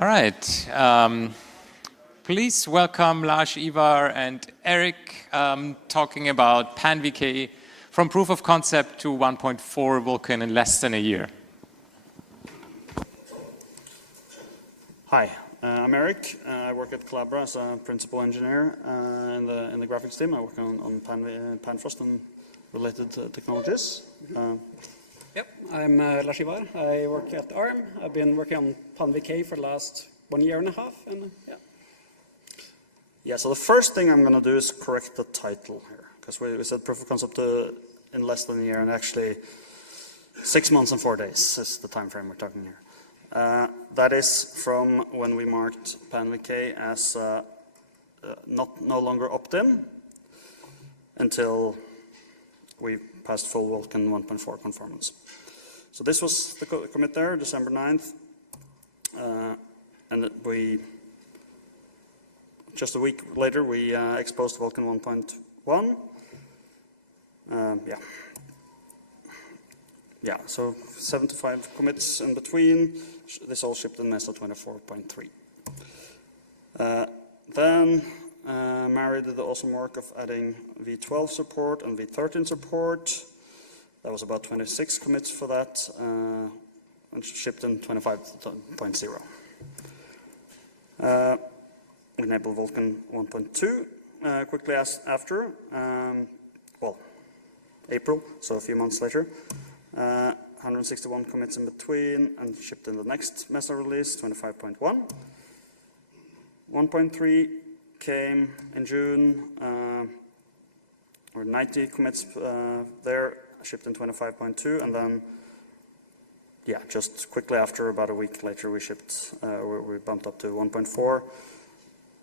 All right. Please welcome Lars-Ivar and Erik talking about PanVK from proof of concept to 1.4 Vulkan in less than a year. Hi, I'm Erik. I work at Collabra as a principal engineer in the graphics team. I work on Panfrost and related technologies. Yep, I'm Lars-Ivar. I work at ARM. I've been working on PanVK for the last 1.5 years, and yeah. Yeah, so the first thing I'm going to do is correct the title here, because we said proof of concept in less than a year, and actually 6 months and 4 days is the time frame we're talking here. That is from when we marked PanVK as no longer opt-in until we passed full Vulkan 1.4 conformance. So this was the commit there, December 9th, and just a week later we exposed Vulkan 1.1. Yeah, so 75 commits in between. This all shipped in Mesa 24.3. Then Mary did the awesome work of adding V12 support and V13 support. That was about 26 commits for that, and shipped in 25.0. We enabled Vulkan 1.2 quickly after, well, April, so a few months later. 161 commits in between, and shipped in the next Mesa release, 25.1. 1.3 came in June, or 90 commits there, shipped in 25.2, and then, yeah, just quickly after, about a week later, we shipped, we bumped up to 1.4.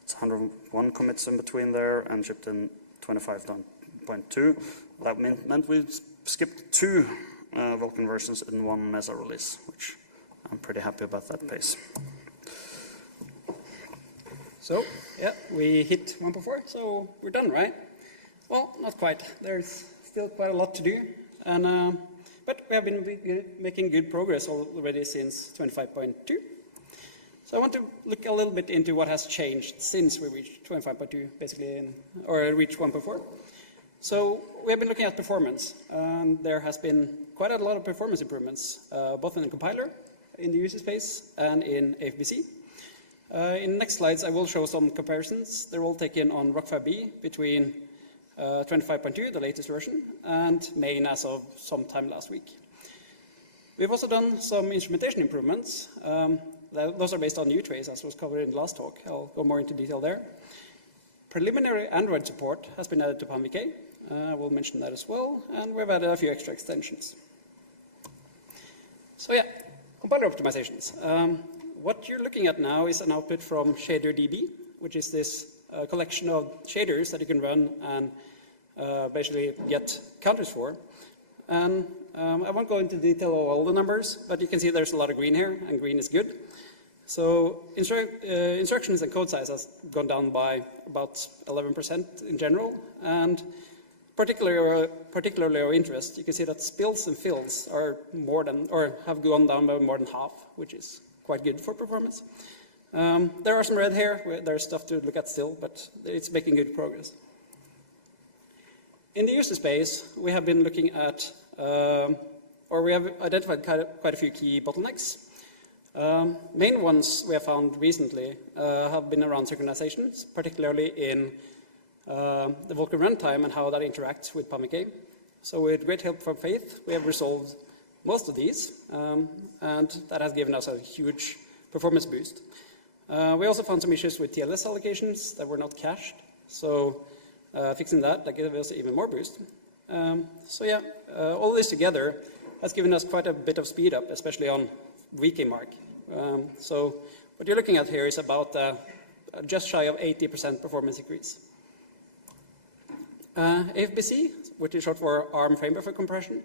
It's 101 commits in between there, and shipped in 25.2. That meant we skipped 2 Vulkan versions in one Mesa release, which I'm pretty happy about that pace. So, yeah, we hit 1.4, so we're done, right? Well, not quite. There's still quite a lot to do, and but we have been making good progress already since 25.2. So I want to look a little bit into what has changed since we reached 25.2, basically, or reached 1.4. So we have been looking at performance, and there has been quite a lot of performance improvements, both in the compiler, in the user space, and in AFBC. In the next slides, I will show some comparisons. They're all taken on Rock5B between 25.2, the latest version, and main as of sometime last week. We've also done some instrumentation improvements. Those are based on U-trace, as was covered in the last talk. I'll go more into detail there. Preliminary Android support has been added to PanVK. I will mention that as well, and we've added a few extra extensions. So yeah, compiler optimizations. What you're looking at now is an output from ShaderDB, which is this collection of shaders that you can run and basically get counters for. And I won't go into detail of all the numbers, but you can see there's a lot of green here, and green is good. So instructions and code size has gone down by about 11% in general, and particularly of interest, you can see that spills and fills are more than, or have gone down by more than half, which is quite good for performance. There are some red here. There's stuff to look at still, but it's making good progress. In the user space, we have been looking at, or we have identified quite a few key bottlenecks. Main ones we have found recently have been around synchronizations, particularly in the Vulkan runtime and how that interacts with PanVK. So with great help from Faith, we have resolved most of these, and that has given us a huge performance boost. We also found some issues with TLS allocations that were not cached, so fixing that gave us even more boost. So yeah, all this together has given us quite a bit of speed up, especially on VK mark. So what you're looking at here is about just shy of 80% performance increase. AFBC, which is short for ARM frame buffer compression,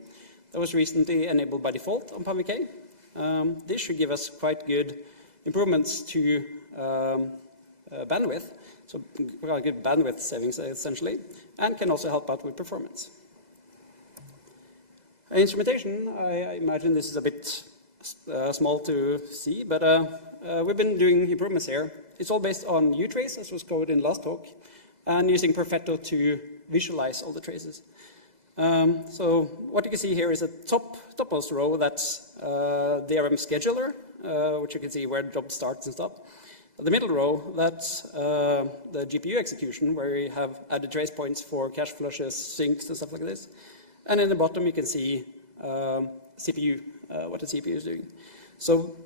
that was recently enabled by default on PanVK. This should give us quite good improvements to bandwidth, so quite good bandwidth savings essentially, and can also help out with performance. Instrumentation, I imagine this is a bit small to see, but we've been doing improvements here. It's all based on utrace, as was covered in last talk, and using Perfetto to visualize all the traces. So what you can see here is a topmost row that's DRM scheduler, which you can see where job starts and stop. The middle row, that's the GPU execution, where we have added trace points for cache flushes, syncs, and stuff like this. And in the bottom, you can see CPU, what the CPU is doing. So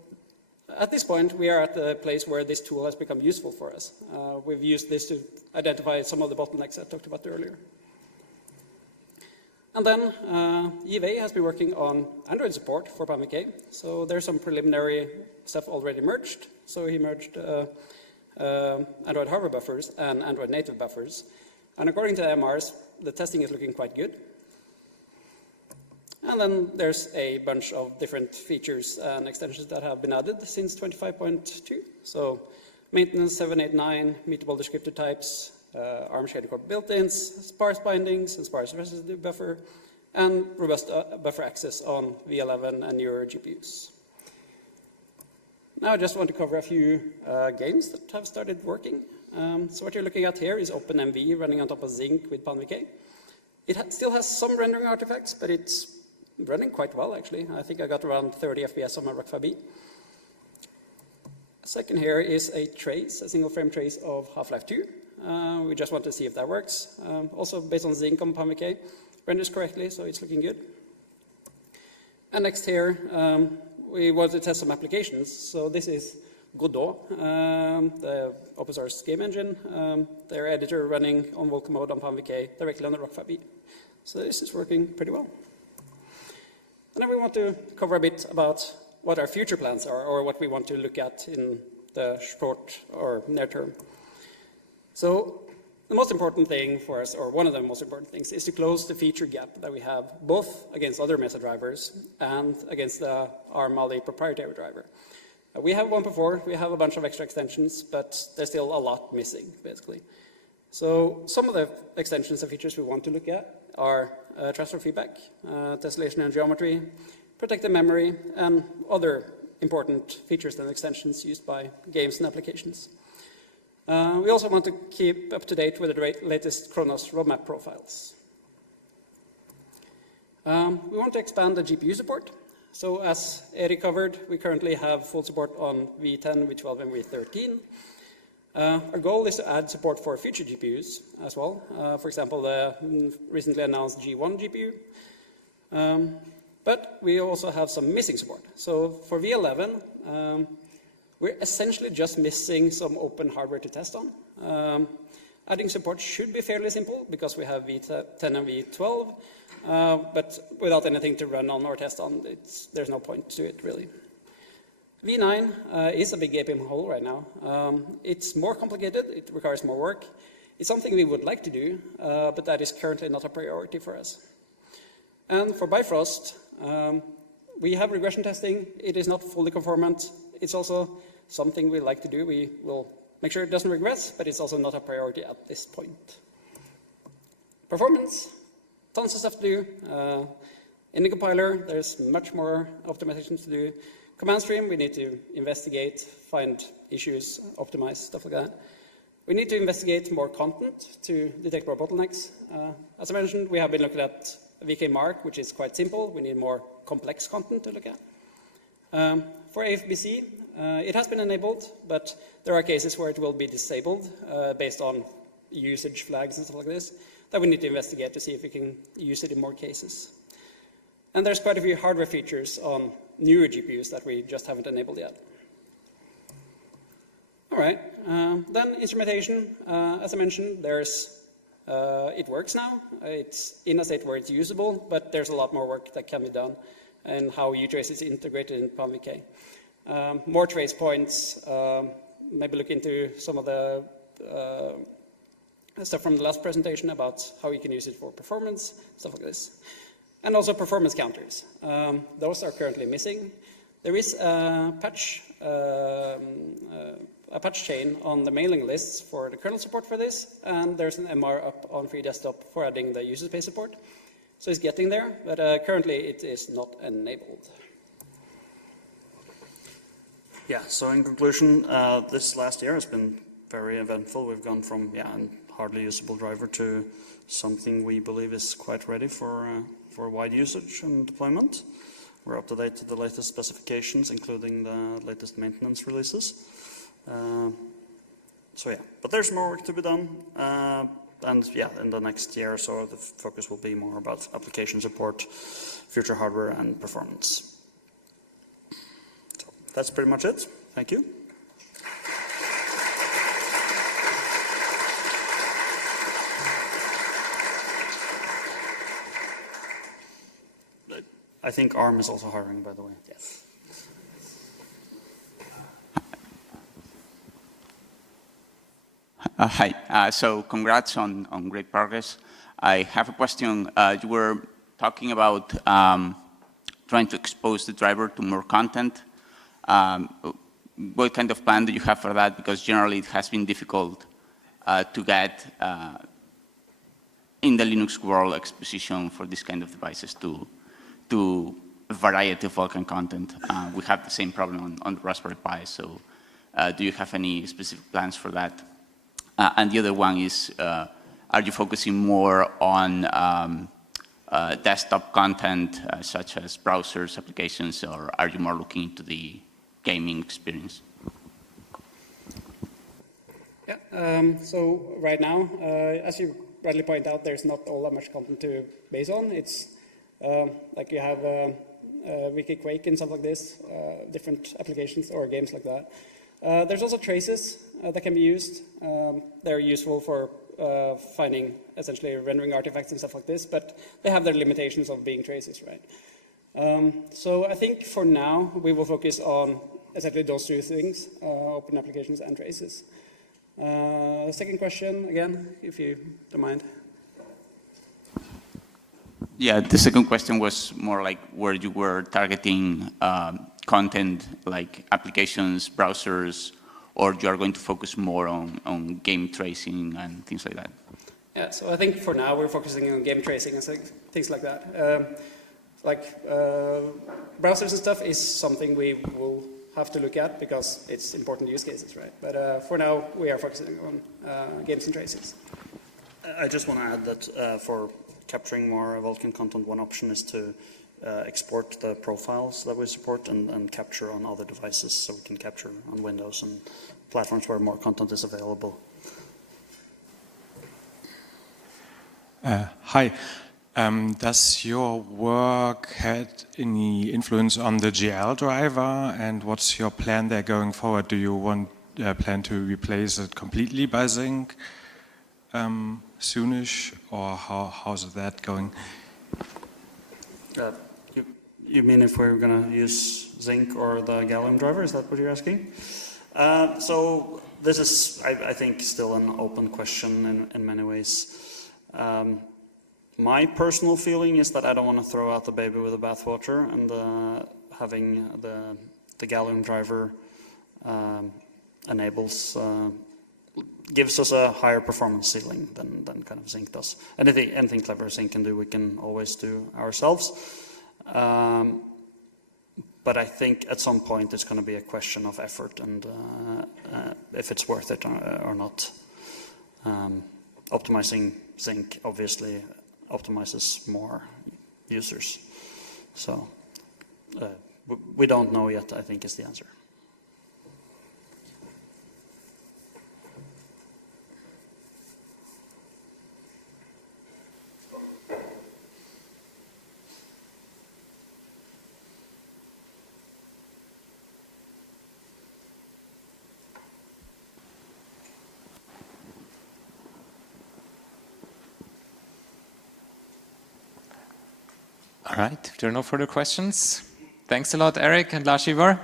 at this point, we are at the place where this tool has become useful for us. We've used this to identify some of the bottlenecks I talked about earlier. And then Erik has been working on Android support for PanVK. So there's some preliminary stuff already merged. So he merged Android hardware buffers and Android native buffers. And according to the MRs, the testing is looking quite good. And then there's a bunch of different features and extensions that have been added since 25.2. So maintenance 789, mutable descriptor types, ARM shader core built-ins, sparse bindings, and sparse residue buffer, and robust buffer access on V11 and newer GPUs. Now I just want to cover a few games that have started working. So what you're looking at here is OpenMV running on top of Zinc with PanVK. It still has some rendering artifacts, but it's running quite well, actually. I think I got around 30 FPS on my RockFab. Second here is a trace, a single frame trace of Half-Life 2. We just want to see if that works. Also based on Zinc on PanVK, renders correctly, so it's looking good. And next here, we want to test some applications. So this is Godot, the open source game engine, their editor running on Vulkan mode on PanVK directly on the RockFab. So this is working pretty well. And then we want to cover a bit about what our future plans are, or what we want to look at in the short or near term. So the most important thing for us, or one of the most important things, is to close the feature gap that we have, both against other Mesa drivers and against the ARM Mali proprietary driver. We have 1.4, we have a bunch of extra extensions, but there's still a lot missing, basically. So some of the extensions and features we want to look at are transfer feedback, tessellation and geometry, protected memory, and other important features and extensions used by games and applications. We also want to keep up to date with the latest Kronos roadmap profiles. We want to expand the GPU support. So as Erik covered, we currently have full support on V10, V12, and V13. Our goal is to add support for future GPUs as well. For example, the recently announced G1 GPU. But we also have some missing support. So for V11, we're essentially just missing some open hardware to test on. Adding support should be fairly simple because we have V10 and V12, but without anything to run on or test on, there's no point to it really. V9 is a big gaping hole right now. It's more complicated, it requires more work. It's something we would like to do, but that is currently not a priority for us. And for Bifrost, we have regression testing. It is not fully conformant. It's also something we like to do. We will make sure it doesn't regress, but it's also not a priority at this point. Performance, tons of stuff to do. In the compiler, there's much more optimizations to do. Command stream, we need to investigate, find issues, optimize, stuff like that. We need to investigate more content to detect more bottlenecks. As I mentioned, we have been looking at VK Mark, which is quite simple. We need more complex content to look at. For AFBC, it has been enabled, but there are cases where it will be disabled based on usage flags and stuff like this that we need to investigate to see if we can use it in more cases. And there's quite a few hardware features on newer GPUs that we just haven't enabled yet. All right, then instrumentation. As I mentioned, it works now. It's in a state where it's usable, but there's a lot more work that can be done and how utrace is integrated in PanVK. More trace points, maybe look into some of the stuff from the last presentation about how you can use it for performance, stuff like this. And also performance counters. Those are currently missing. There is a patch chain on the mailing lists for the kernel support for this, and there's an MR up on Free Desktop for adding the user space support. So it's getting there, but currently it is not enabled. Yeah, so in conclusion, this last year has been very eventful. We've gone from a hardly usable driver to something we believe is quite ready for wide usage and deployment. We're up to date with the latest specifications, including the latest maintenance releases. So yeah, but there's more work to be done. And yeah, in the next year or so, the focus will be more about application support, future hardware, and performance. So that's pretty much it. Thank you. I think ARM is also hiring, by the way. Yes. Hi. So congrats on great progress. I have a question. You were talking about trying to expose the driver to more content. What kind of plan do you have for that? Because generally it has been difficult to get in the Linux world exposition for this kind of devices to a variety of Vulkan content. We have the same problem on the Raspberry Pi. So do you have any specific plans for that? And the other one is, are you focusing more on desktop content, such as browsers, applications, or are you more looking into the gaming experience? Yeah, so right now, as you rightly point out, there's not all that much content to base on. It's like you have Wiki Quake and stuff like this, different applications or games like that. There's also traces that can be used. They're useful for finding, essentially, rendering artifacts and stuff like this, but they have their limitations of being traces, right? So I think for now, we will focus on essentially those two things, open applications and traces. Second question, again, if you don't mind. Yeah, the second question was more like where you were targeting content like applications, browsers, or you are going to focus more on game tracing and things like that? Yeah, so I think for now we're focusing on game tracing and things like that. Browsers and stuff is something we will have to look at because it's important use cases, right? But for now we are focusing on games and traces. I just want to add that for capturing more Vulkan content, one option is to export the profiles that we support and capture on other devices, so we can capture on Windows and platforms where more content is available. Hi. Does your work had any influence on the GL driver, and what's your plan there going forward? Do you plan to replace it completely by Zinc soonish, or how's that going? You mean if we're going to use Zinc or the Gallium driver? Is that what you're asking? So this is, I think, still an open question in many ways. My personal feeling is that I don't want to throw out the baby with the bathwater, and having the Gallium driver gives us a higher performance ceiling than kind of Zinc does. Anything clever Zinc can do, we can always do ourselves. But I think at some point it's going to be a question of effort and if it's worth it or not. Optimizing Zinc obviously optimizes more users. So we don't know yet, I think, is the answer. All right, if there are no further questions, thanks a lot, Erik and Lars-Ivar.